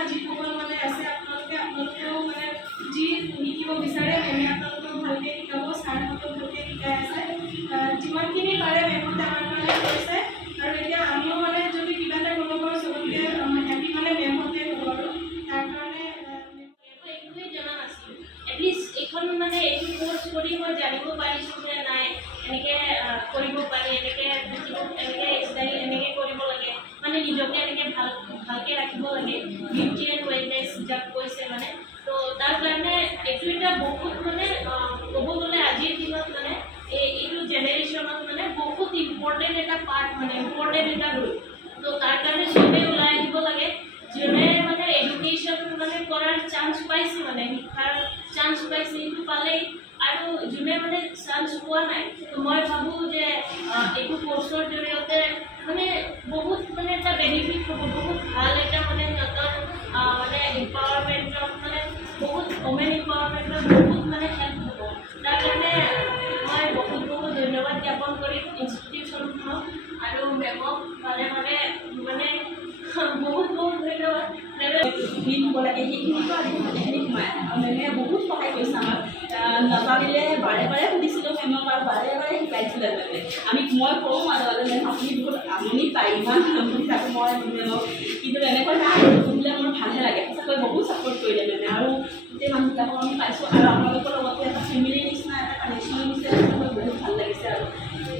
অহা যিসকল মানে আছে আপোনালোকেও মানে যি শিকিব বিচাৰে মেমে আপোনালোকক ভালকৈ শিকাব ছাৰহঁতেও ভালকৈ শিকাই আছে যিমানখিনি পাৰে মেমহঁতে আমাৰ কাৰণে কৰিছে আৰু এতিয়া আমিও মানে যদি কিবা এটা কৰিব পাৰোঁ চবতকৈ হেপী মানে মেমহঁতে হ'ব আৰু তাৰ কাৰণে একোৱেই জনা নাছিলোঁ এটলিষ্ট এইখন মানে এইটো কোৰ্চ কৰি মই জানিব পাৰিছোঁ যে নাই এনেকৈ কৰিব পাৰি এনেকৈ ষ্টাইল এনেকৈ কৰিব লাগে মানে নিজকে এনেকৈ ভালকৈ ৰাখিব লাগে বিউটি এণ্ড ৱেলনেছ যাক কৈছে মানে তো তাৰ কাৰণে এইটো এটা বহুত মানে ক'ব গ'লে আজিৰ দিনত মানে এইটো জেনেৰেশ্যনত মানে বহুত ইম্পৰ্টেণ্ট এটা পাৰ্ট মানে ইম্পৰ্টেণ্ট এটা ৰোল তো তাৰ কাৰণে চবেই ওলাই আহিব লাগে যোনে মানে এডুকেশ্যন মানে কৰাৰ চান্স পাইছে মানে শিক্ষাৰ চান্স পাইছে সেইটো পালেই আৰু যোনে মানে চান্স পোৱা নাই তো মই ভাবোঁ যে এইটো কোৰ্চৰ জৰিয়তে মানে বহুত মানে এটা বেনিফিট হ'ব বহুত ভাল এটা মানে সিহঁতৰ মানে এম্পাৱাৰমেণ্টত মানে বহুত ওমেন এম্পাৱাৰমেণ্টত বহুত মানে হেল্প হ'ব তাৰ কাৰণে মই বহুত ধন্যবাদ জ্ঞাপন কৰিম ইনষ্টিটিউশ্যনখনক আৰু মেমক মানে মানে বহুত ধন্যবাদ ফিল হ'ব লাগে সেইখিনিতো আজি গোটেইখিনি সোমাই আৰু মেমে বহুত সহায় কৰিছে আমাক নাজানিলে বাৰে বাৰে সুধিছিলোঁ মেমক আৰু বাৰে বাৰে শিকাইছিলে মেমে মই কওঁ মাজে মাজে মেম আপুনি বহুত আমনি পায় ইমান আমনি থাকোঁ মই মেমক কিন্তু এনেকৈ নাই সুধিলে মোৰ ভালহে লাগে সঁচাকৈ বহুত ছাপোৰ্ট কৰিলে মেমে আৰু গোটেই মানুহবিলাকক আমি পাইছোঁ আৰু আপোনালোকৰ লগতে এটা ফেমিলিৰ নিচিনা এটা কানেকশ্যন দিছে বহুত ভাল লাগিছে আৰু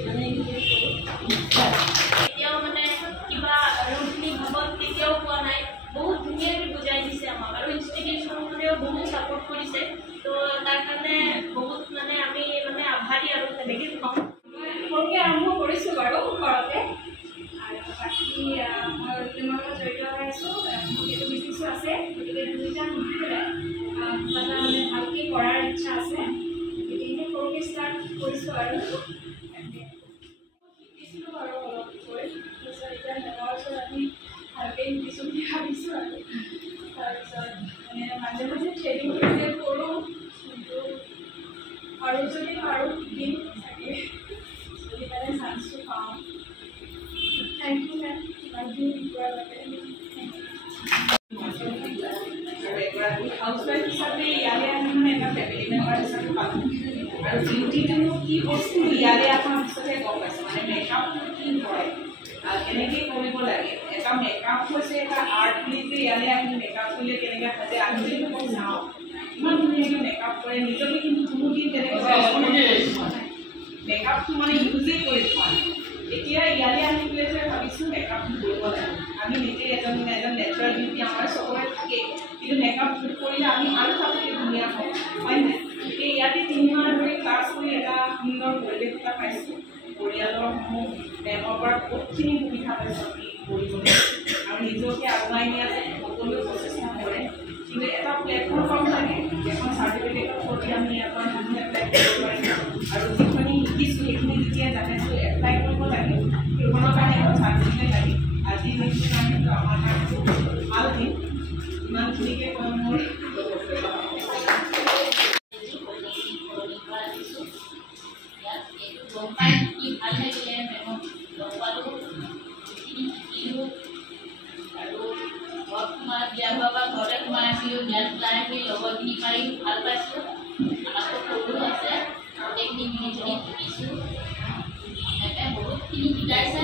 মানে এতিয়াও মানে কিবা ৰুটলি ভাৱত কেতিয়াও পোৱা নাই বহুত ধুনীয়াকৈ বুজাই দিছে আমাক আৰু ইনষ্টিটিউশ্যনখনেও বহুত ছাপোৰ্ট কৰিছে তো তাৰ কাৰণে বহুত মানে আমি মানে আভাৰী আৰু তেনেকৈ কওঁ সৰুকৈ আৰম্ভ কৰিছোঁ বাৰু ঘৰতে আৰু বাকী মই ৰুটিনৰ লগত জড়িত হৈ আছোঁ মোৰ এইটো বিজনেছো আছে গতিকে দুইটা মিলি পেলাই কিবা এটা মানে ভালকৈ কৰাৰ ইচ্ছা আছে গতিকে এনেই সৰুকৈ ষ্টাৰ্ট কৰিছোঁ আৰু শিকিছিলোঁ বাৰু অলপ গৈ তাৰপিছত এতিয়া মেমৰ ওচৰত আমি ভালকৈ শিকিছোঁ বুলি ভাবিছোঁ আৰু তাৰপিছত মানে মাজে মাজে থ্ৰেডিং কৰোঁ কিন্তু আৰু যদি পাৰোঁ শিকিম চাগে যদি মানে চান্সটো পাওঁ থেংক ইউ মেম ইমান দিন শিকোৱাৰ বাবে এগৰাকী হাউচৱাইফ হিচাপে ইয়ালৈ আমি মানে এটা ফেমিলি মেম্বাৰ হিচাপে পালোঁ আৰু বিউটিটো কি বস্তু ইয়ালৈ অহাৰ পিছতহে গম পাইছোঁ মানে মেকআপটো কি হয় কেনেকৈ কৰিব লাগে এটা মেকআপ হৈছে এটা আৰ্ট বুলি যে ইয়ালৈ আহি মেকআপ কৰিলে কেনেকৈ সাজে আমি যদি মই চাওঁ ইমান ধুনীয়াকৈ মেকআপ কৰে নিজকে কিন্তু কোনোদিন তেনেকৈ মেকআপটো মানে ইউজেই কৰি পোৱা নাই এতিয়া ইয়ালৈ আহি পেলাই যে ভাবিছোঁ মেকআপটো কৰিব লাগে আমি নিজে এজন নেচাৰেল বিউটি আমাৰ চবৰে থাকেই কিন্তু মেকআপ কৰিলে আমি আৰু ভালকৈ ধুনীয়া হওঁ হয় নাই গতিকে ইয়াতে 3 মাহ ধৰি ক্লাছ কৰি এটা সুন্দৰ পৰিৱেশ এটা পাইছোঁ পৰিয়ালৰ মোক মেমৰ পৰা বহুতখিনি সুবিধা পাইছোঁ আমি কৰিবলৈ আৰু নিজকে আগুৱাই নিয়াত সকলোৱে প্ৰচেষ্টা কৰে কিন্তু এটা প্লেটফৰ্ম পাব লাগে এখন চাৰ্টিফিকেটৰ প্ৰতি আমি এখন মানুহ এপ্লাই কৰিব পাৰিম আৰু যিখিনি শিকিছোঁ সেইখিনি যেতিয়া জানিছোঁ এপ্লাই কৰিব লাগে সেইখনৰ কাৰণে এখন চাৰ্টিফিকেট লাগে আজি দিনটোৰ কাৰণেতো আমাৰ কাৰণে ভাল দিন ইমানখিনিকে কৈ মোৰ ভাল লাগিলে মেমক লগ পালোঁ শিকিলোঁ আৰু ঘৰত সোমাই বিয়া হোৱাৰ পৰা ঘৰতে সোমাই আছিলোঁ বিয়াত ওলাই আহি লগৰখিনি পাৰি ভাল পাইছোঁ আমাকো সৰু আছে গোটেইখিনি মিলি জুলি শিকিছোঁ মেমে বহুতখিনি শিকাইছে